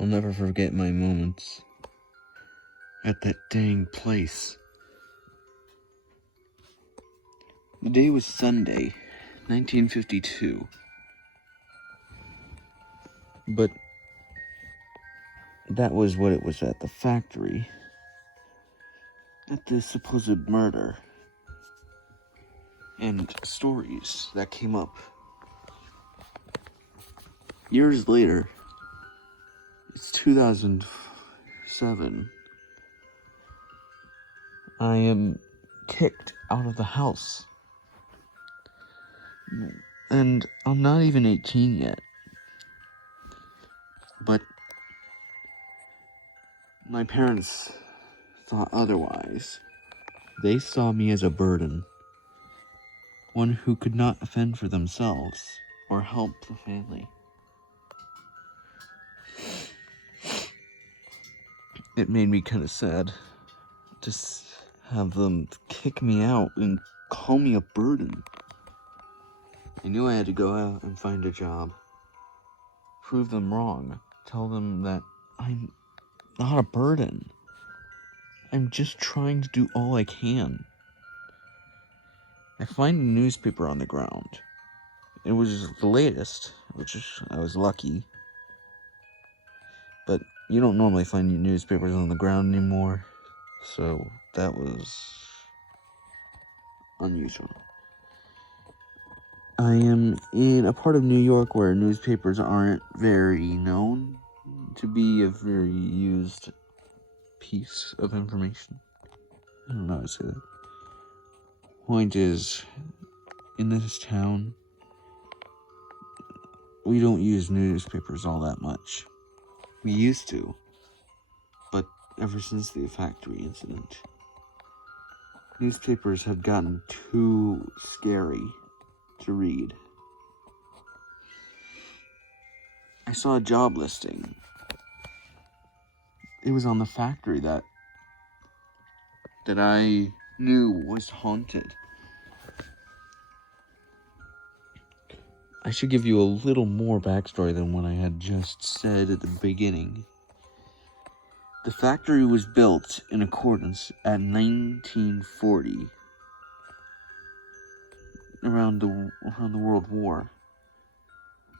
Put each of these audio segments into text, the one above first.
I'll never forget my moments at that dang place. The day was Sunday, 1952. But that was what it was at the factory. At the supposed murder. And stories that came up. Years later, it's 2007. I am kicked out of the house. And I'm not even 18 yet. But my parents thought otherwise. They saw me as a burden. One who could not fend for themselves or help the family. It made me kind of sad to have them kick me out and call me a burden. I knew I had to go out and find a job. Prove them wrong. Tell them that I'm not a burden. I'm just trying to do all I can. I find a newspaper on the ground. It was the latest, I was lucky. But you don't normally find newspapers on the ground anymore, so that was unusual. I am in a part of New York where newspapers aren't very known to be a very used piece of information. I don't know how to say that. Point is, in this town, we don't use newspapers all that much. We used to, but ever since the factory incident, newspapers have gotten too scary to read. I saw a job listing. It was on the factory that I knew was haunted. I should give you a little more backstory than what I had just said at the beginning. The factory was built in accordance at 1940, around the World War.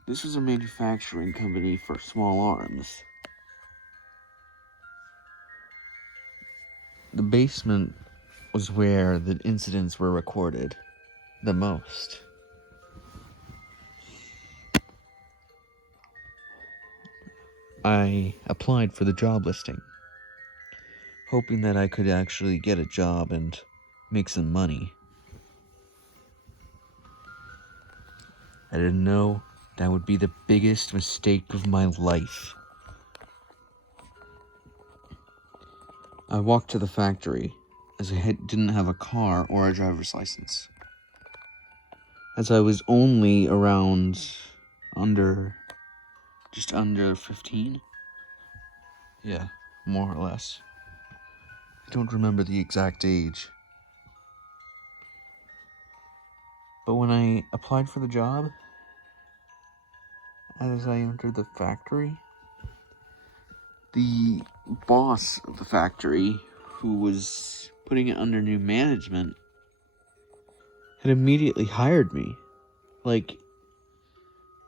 This was a manufacturing company for small arms. The basement was where the incidents were recorded the most. I applied for the job listing, hoping that I could actually get a job and make some money. I didn't know that would be the biggest mistake of my life. I walked to the factory, as I didn't have a car or a driver's license. As I was only just under 15. Yeah, more or less. I don't remember the exact age. But when I applied for the job, as I entered the factory, the boss of the factory, who was putting it under new management, had immediately hired me. Like,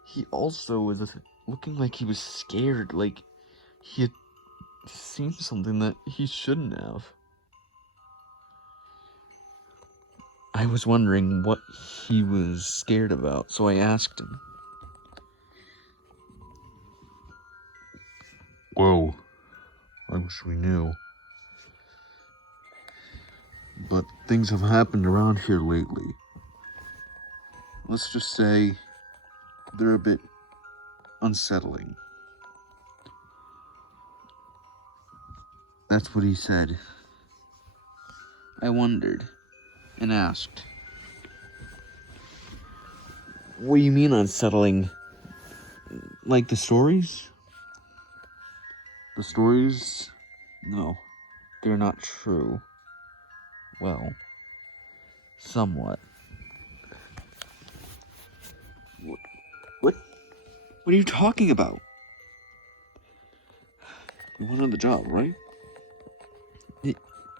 he also was looking like he was scared, like he had seen something that he shouldn't have. I was wondering what he was scared about, so I asked him. Whoa, I wish we knew. But things have happened around here lately. Let's just say they're a bit unsettling. That's what he said. I wondered and asked, what do you mean unsettling? Like the stories? The stories? No, they're not true. Well, somewhat. What are you talking about? You wanted the job, right?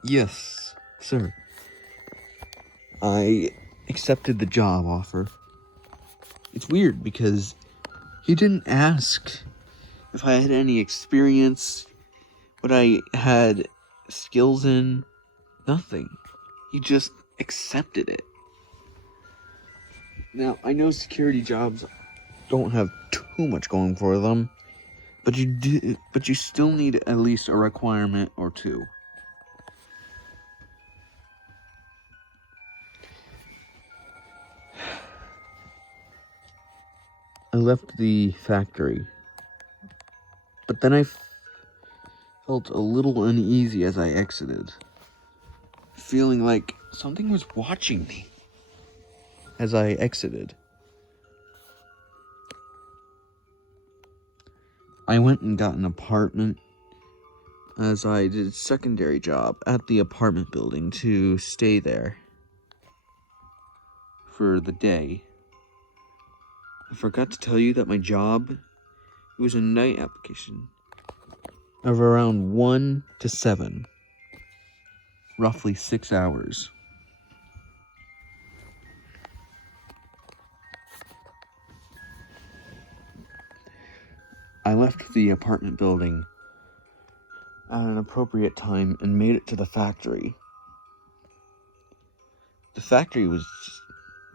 Yes, sir. I accepted the job offer. It's weird because he didn't ask if I had any experience, what I had skills in, nothing. He just accepted it. Now, I know security jobs don't have too much going for them, but you still need at least a requirement or two. I left the factory, but then I felt a little uneasy as I exited, feeling like something was watching me as I exited. I went and got an apartment as I did a secondary job at the apartment building to stay there for the day. I forgot to tell you that my job, it was a night application of around 1 to 7, roughly 6 hours. I left the apartment building at an appropriate time and made it to the factory. The factory was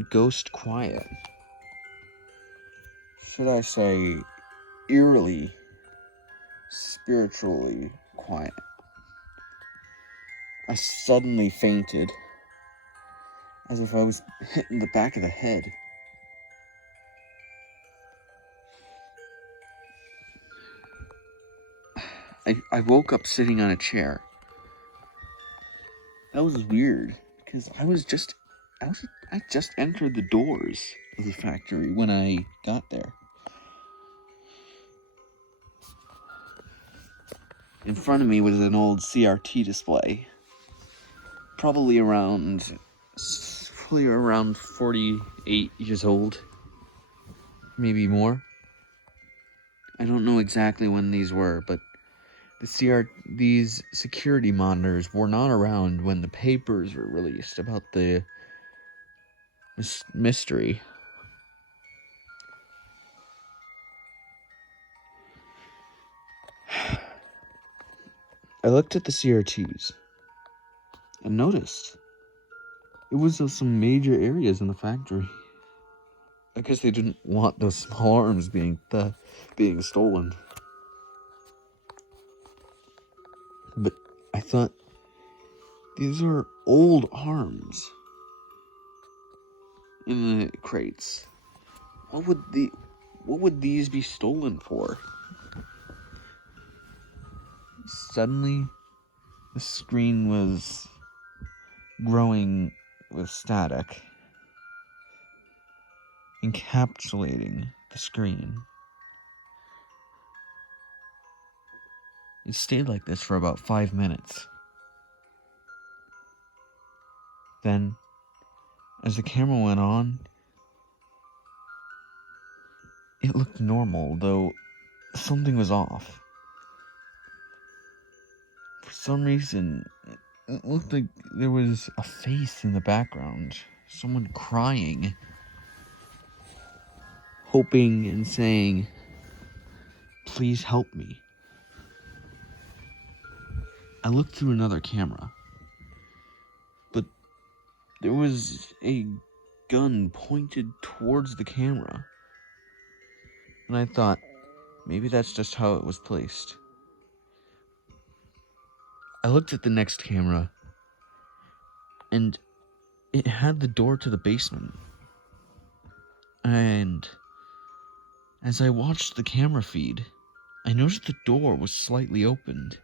ghost quiet. Should I say eerily, spiritually quiet. I suddenly fainted, as if I was hit in the back of the head. I woke up sitting on a chair. That was weird, because I just entered the doors of the factory when I got there. In front of me was an old CRT display, probably around 48 years old, maybe more. I don't know exactly when these were, but these security monitors were not around when the papers were released about the mystery. I looked at the CRTs and noticed it was some major areas in the factory. I guess they didn't want those small arms being stolen. But I thought, these are old arms in the crates. What would these be stolen for? Suddenly, the screen was growing with static, encapsulating the screen. It stayed like this for about 5 minutes. Then, as the camera went on, it looked normal, though something was off. For some reason, it looked like there was a face in the background. Someone crying, hoping and saying, "Please help me." I looked through another camera, but there was a gun pointed towards the camera. And I thought, maybe that's just how it was placed. I looked at the next camera, and it had the door to the basement. And as I watched the camera feed, I noticed the door was slightly opened.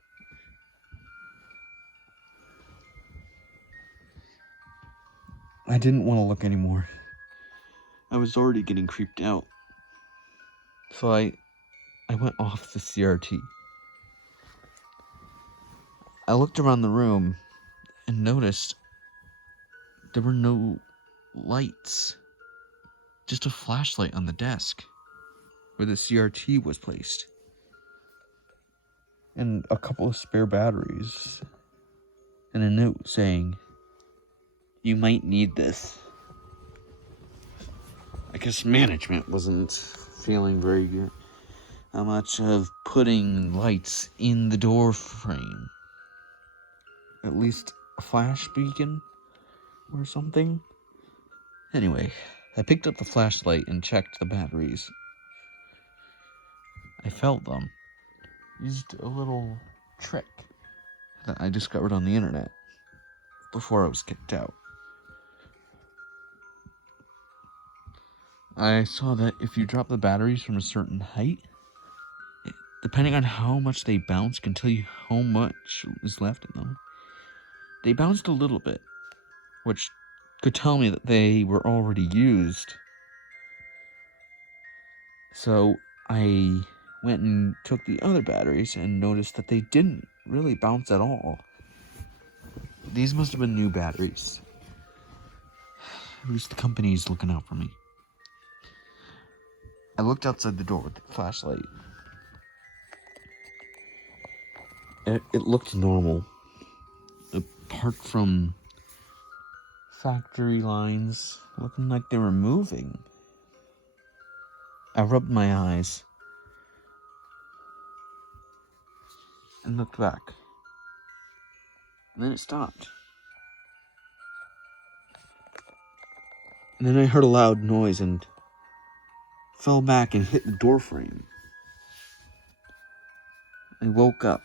I didn't want to look anymore. I was already getting creeped out. So I went off the CRT. I looked around the room and noticed there were no lights. Just a flashlight on the desk where the CRT was placed. and a couple of spare batteries, and a note saying, "You might need this." I guess management wasn't feeling very good. How much of putting lights in the door frame? At least a flash beacon or something? Anyway, I picked up the flashlight and checked the batteries. I felt them. Used a little trick that I discovered on the internet before I was kicked out. I saw that if you drop the batteries from a certain height, depending on how much they bounce can tell you how much is left in them. They bounced a little bit, which could tell me that they were already used. So I went and took the other batteries and noticed that they didn't really bounce at all. These must have been new batteries. At least the company's looking out for me. I looked outside the door with the flashlight. It looked normal. Apart from factory lines looking like they were moving. I rubbed my eyes and looked back. And then it stopped. And then I heard a loud noise and fell back and hit the door frame. I woke up,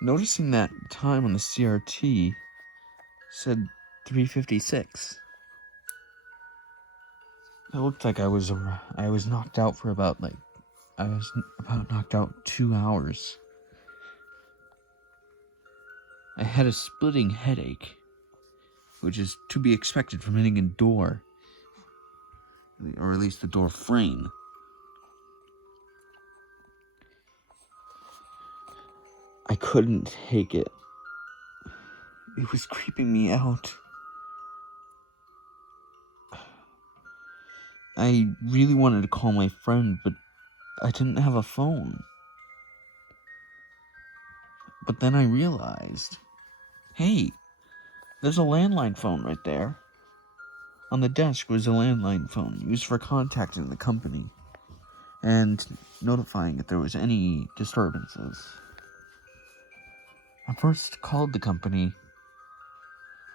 noticing that time on the CRT said 3:56. It looked like I was knocked out for about knocked out 2 hours. I had a splitting headache, which is to be expected from hitting a door, or at least the door frame. I couldn't take it. It was creeping me out. I really wanted to call my friend, but I didn't have a phone. But then I realized, hey, there's a landline phone right there. On the desk was a landline phone used for contacting the company and notifying if there was any disturbances. I first called the company,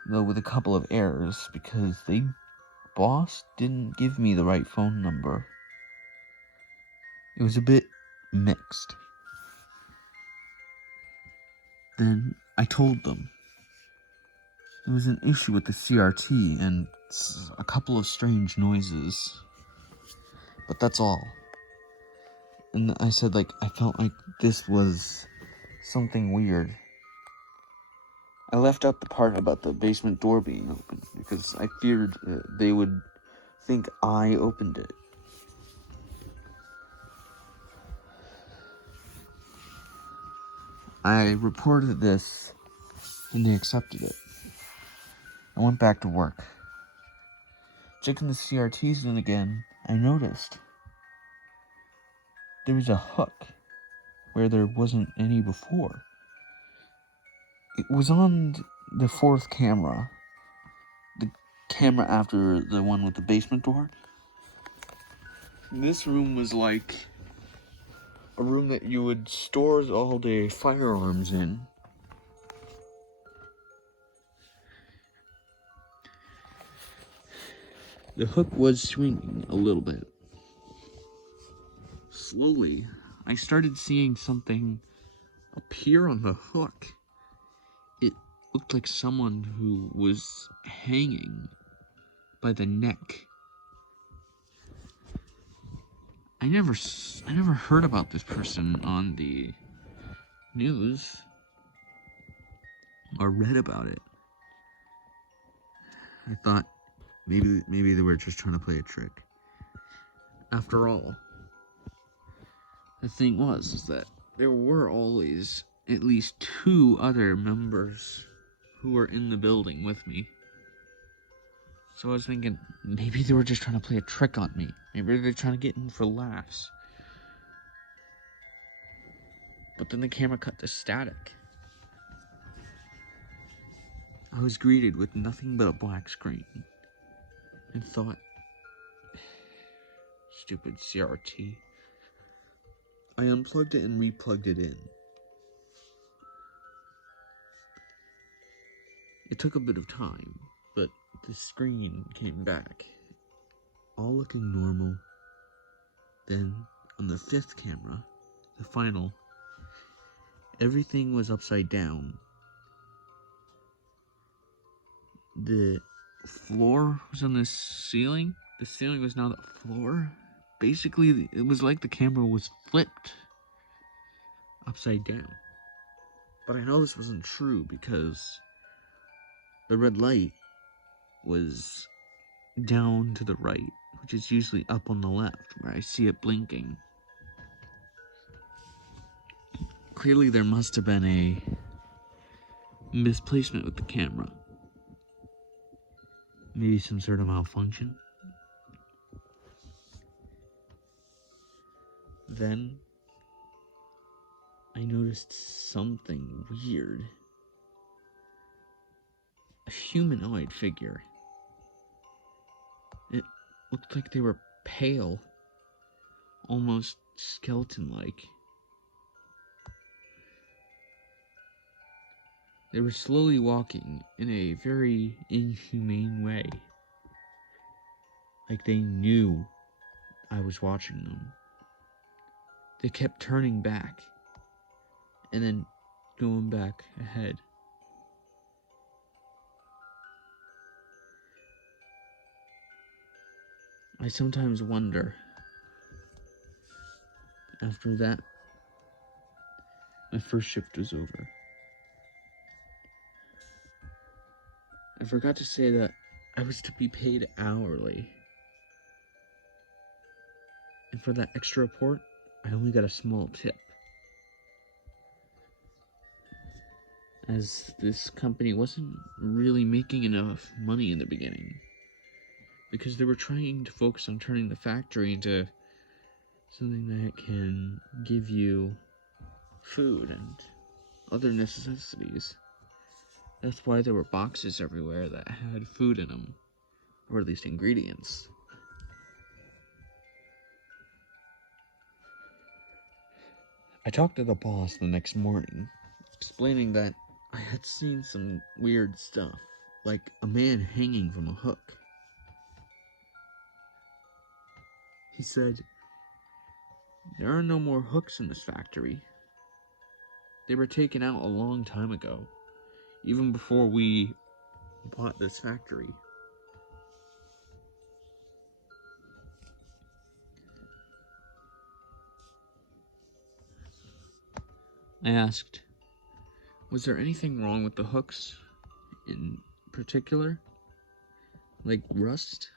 though with a couple of errors, because the boss didn't give me the right phone number. It was a bit mixed. Then I told them there was an issue with the CRT and a couple of strange noises. But that's all. And I said, I felt like this was something weird. I left out the part about the basement door being open because I feared they would think I opened it. I reported this and they accepted it. I went back to work. Checking the CRTs in again, I noticed there was a hook where there wasn't any before. It was on the fourth camera. The camera after the one with the basement door. This room was like a room that you would store all the firearms in. The hook was swinging a little bit. Slowly, I started seeing something appear on the hook. It looked like someone who was hanging by the neck. I never heard about this person on the news or read about it. I thought maybe they were just trying to play a trick. After all, the thing was that there were always at least 2 other members who were in the building with me. So I was thinking, maybe they were just trying to play a trick on me. Maybe they're trying to get in for laughs. But then the camera cut to static. I was greeted with nothing but a black screen and thought, stupid CRT. I unplugged it and replugged it in. It took a bit of time, but the screen came back, all looking normal. Then, on the 5th camera, the final, everything was upside down. The floor was on the ceiling. The ceiling was now the floor. Basically, it was like the camera was flipped upside down. But I know this wasn't true because the red light was down to the right, which is usually up on the left, where I see it blinking. Clearly, there must have been a misplacement with the camera. Maybe some sort of malfunction. Then, I noticed something weird. A humanoid figure. It looked like they were pale, almost skeleton-like. They were slowly walking in a very inhumane way. Like they knew I was watching them. They kept turning back, and then going back ahead. I sometimes wonder, after that, my first shift was over. I forgot to say that I was to be paid hourly. And for that extra report, I only got a small tip. As this company wasn't really making enough money in the beginning. Because they were trying to focus on turning the factory into something that can give you food and other necessities. That's why there were boxes everywhere that had food in them, or at least ingredients. I talked to the boss the next morning, explaining that I had seen some weird stuff, like a man hanging from a hook. He said, "There are no more hooks in this factory. They were taken out a long time ago, even before we bought this factory." I asked, was there anything wrong with the hooks in particular? Like rust?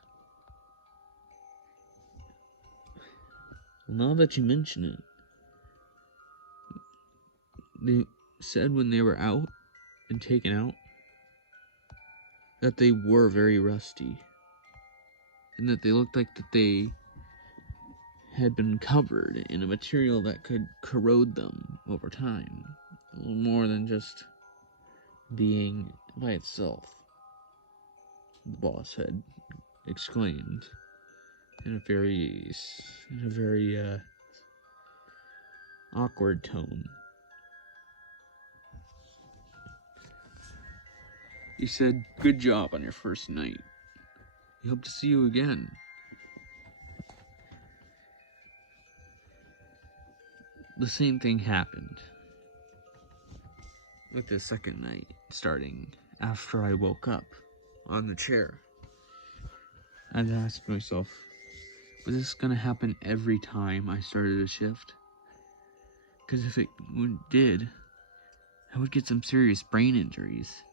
Well, now that you mention it, they said when they were out and taken out that they were very rusty, and that they looked like that they had been covered in a material that could corrode them over time, a little more than just being by itself, the boss had exclaimed in a very awkward tone. He said, "Good job on your first night. We hope to see you again." The same thing happened with the second night, starting after I woke up on the chair. I asked myself, was this gonna happen every time I started a shift? Because if it did, I would get some serious brain injuries.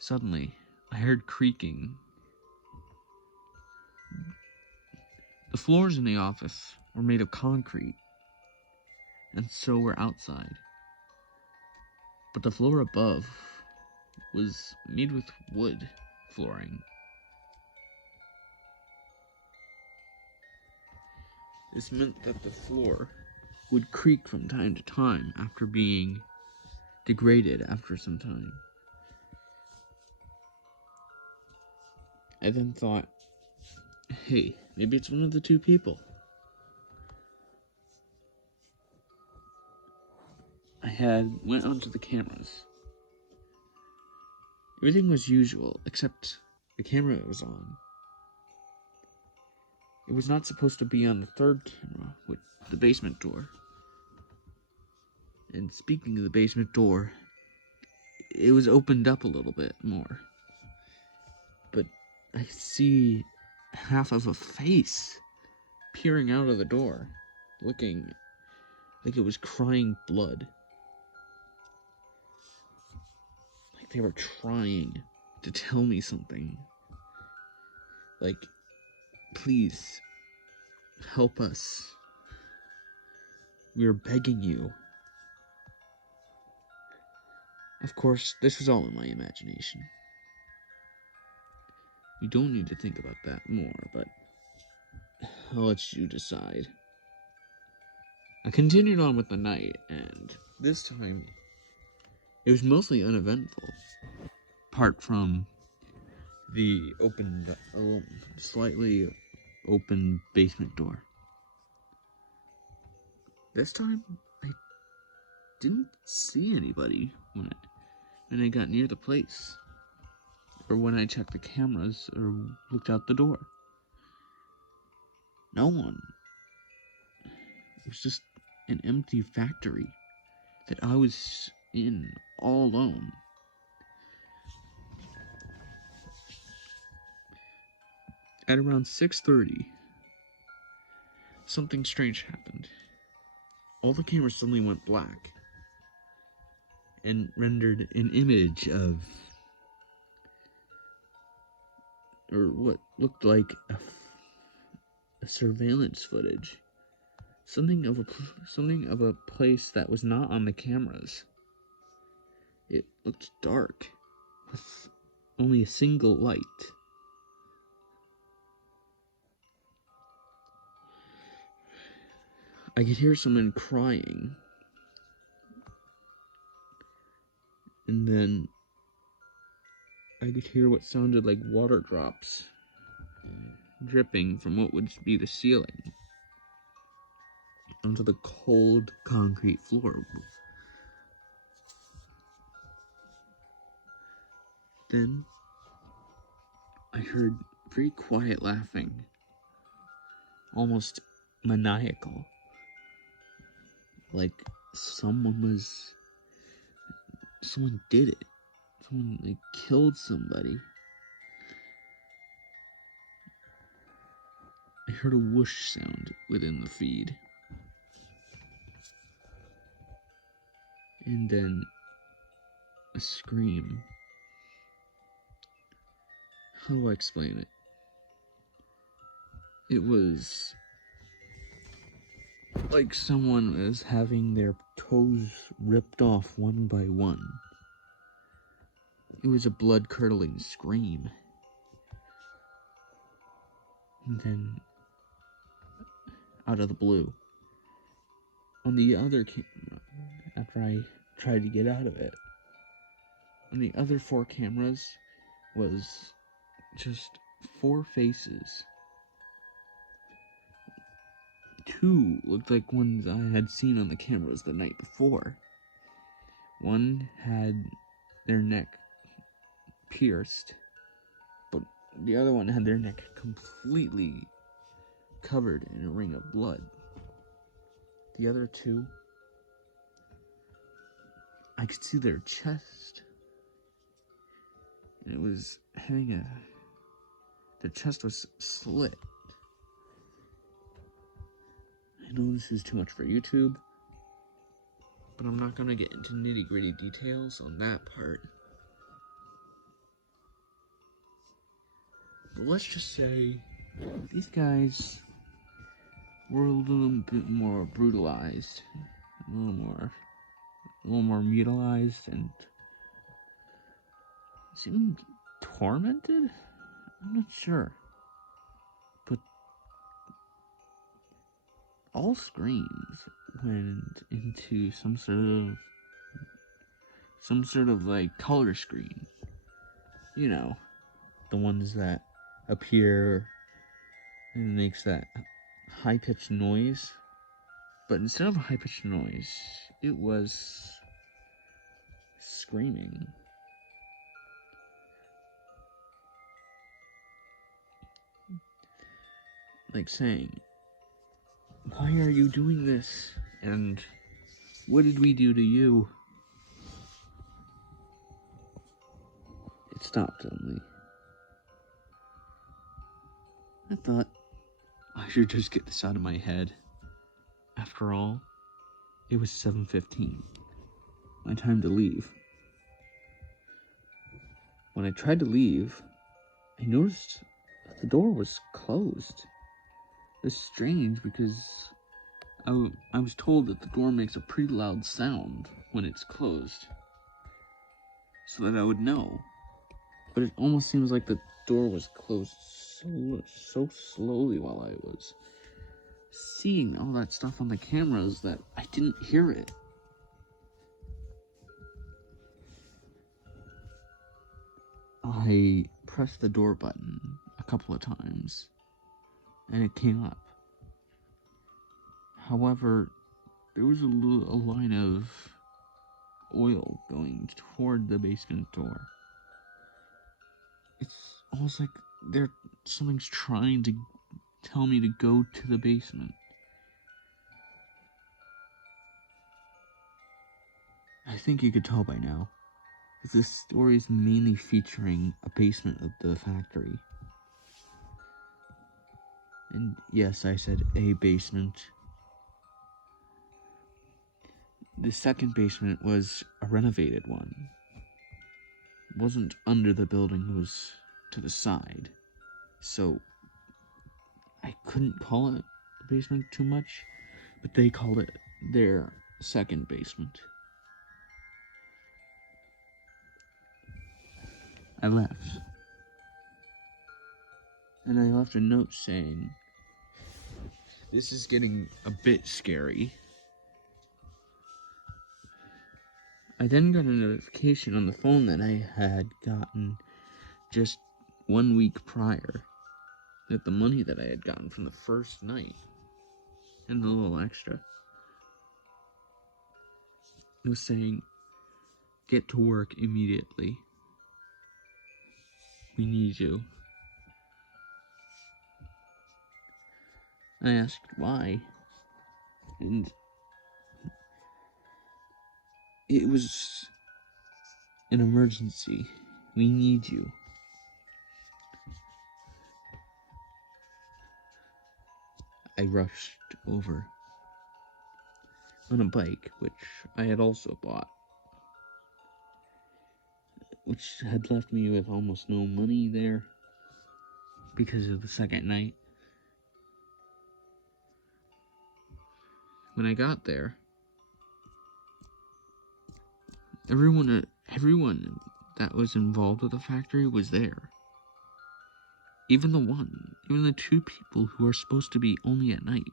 Suddenly, I heard creaking. The floors in the office were made of concrete, and so were outside. But the floor above was made with wood flooring. This meant that the floor would creak from time to time after being degraded after some time. I then thought, hey, maybe it's one of the two people. I went onto the cameras. Everything was usual, except the camera it was on. It was not supposed to be on the third camera, with the basement door. And speaking of the basement door, it was opened up a little bit more. But I see half of a face peering out of the door, looking like it was crying blood. Like they were trying to tell me something. Like, please, help us. We are begging you. Of course, this was all in my imagination. You don't need to think about that more, but I'll let you decide. I continued on with the night, and this time, it was mostly uneventful. Apart from the slightly open basement door. This time, I didn't see anybody when I got near the place, or when I checked the cameras or looked out the door. No one. It was just an empty factory that I was in all alone. At around 6:30, something strange happened. All the cameras suddenly went black and rendered an image of, or what looked like a surveillance footage. Something of a place that was not on the cameras. It looked dark, with only a single light. I could hear someone crying. And then I could hear what sounded like water drops dripping from what would be the ceiling onto the cold concrete floor. Then I heard very quiet laughing, almost maniacal, like someone did it. Someone killed somebody. I heard a whoosh sound within the feed. And then a scream. How do I explain it? It was like someone was having their toes ripped off one by one. It was a blood-curdling scream. And then, out of the blue, on the other camera, after I tried to get out of it, on the other 4 cameras was just 4 faces. 2 looked like ones I had seen on the cameras the night before. One had their neck pierced, but the other one had their neck completely covered in a ring of blood. The other 2, I could see their chest, and it was having their chest was slit. I know this is too much for YouTube, but I'm not gonna get into nitty-gritty details on that part. But let's just say these guys were a little bit more brutalized, a little more mutilized, and seemed tormented? I'm not sure. But all screens went into some sort of like color screen. You know, the ones that appear and makes that high-pitched noise. But instead of high-pitched noise, it was screaming. Like saying, "Why are you doing this? And what did we do to you?" It stopped suddenly. I thought, I should just get this out of my head. After all, it was 7:15. My time to leave. When I tried to leave, I noticed that the door was closed. It's strange because I was told that the door makes a pretty loud sound when it's closed, so that I would know. But it almost seems like the door was closed so slowly while I was seeing all that stuff on the cameras that I didn't hear it. I pressed the door button a couple of times, and it came up. However, there was a line of oil going toward the basement door. It's almost like something's trying to tell me to go to the basement. I think you could tell by now, because this story is mainly featuring a basement of the factory. And yes, I said a basement. The second basement was a renovated one. It wasn't under the building, it was to the side. So I couldn't call it the basement too much, but they called it their second basement. I left. And I left a note saying, "This is getting a bit scary." I then got a notification on the phone that I had gotten just 1 week prior, that the money that I had gotten from the first night and the little extra, it was saying, "Get to work immediately. We need you." I asked why, and it was an emergency. We need you. I rushed over on a bike, which I had also bought, which had left me with almost no money there because of the second night. When I got there, everyone that was involved with the factory was there. Even the two people who are supposed to be only at night.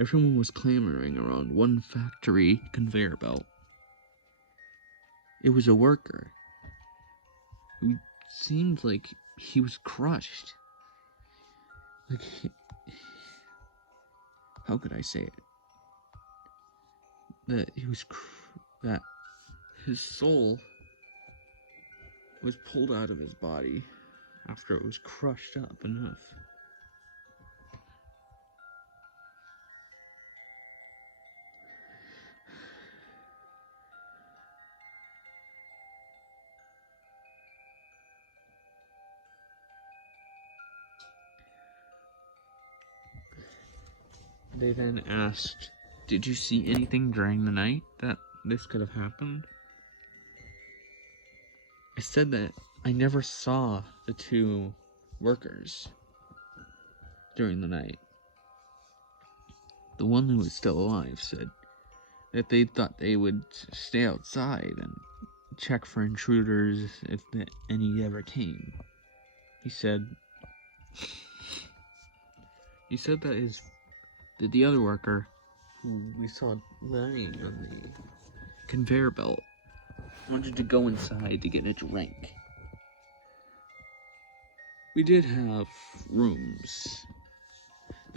Everyone was clamoring around one factory conveyor belt. It was a worker who seemed like he was crushed. Like, how could I say it? That his soul was pulled out of his body after it was crushed up enough. They then asked, "Did you see anything during the night that this could have happened?" I said that I never saw the two workers during the night. The one who was still alive said that they thought they would stay outside and check for intruders if any ever came. He said He said that the other worker, who we saw lying on the conveyor belt, wanted to go inside to get a drink. We did have rooms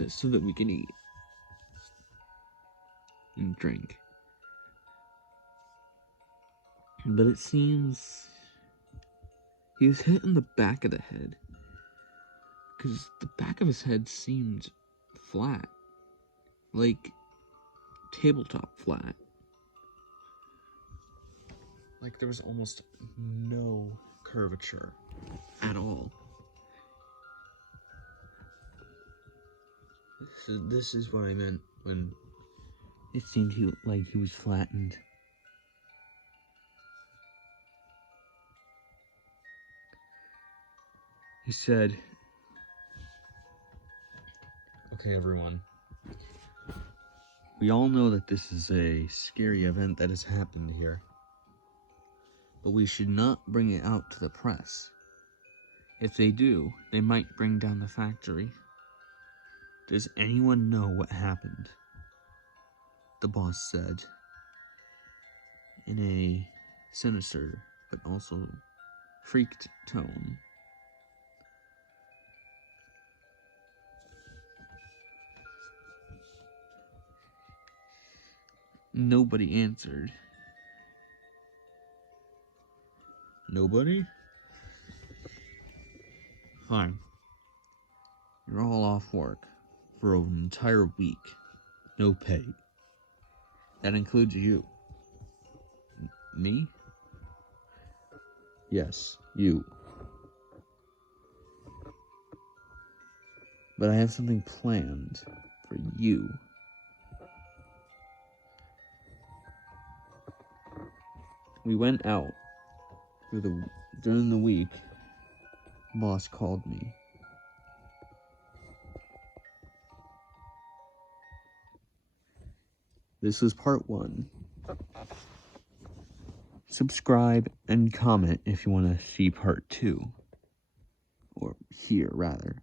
so that we can eat and drink. But it seems he was hit in the back of the head, because the back of his head seemed flat, like tabletop flat. Like there was almost no curvature at all. This is what I meant when it seemed like he was flattened. He said, "Okay, everyone. We all know that this is a scary event that has happened here, but we should not bring it out to the press. If they do, they might bring down the factory. Does anyone know what happened?" The boss said, in a sinister but also freaked tone. Nobody answered. Nobody? Fine. You're all off work for an entire week. No pay. That includes you. Me? Yes, you. But I have something planned for you. We went out during the week. Boss called me. This was part 1. Subscribe and comment if you want to see part 2. Or hear, rather.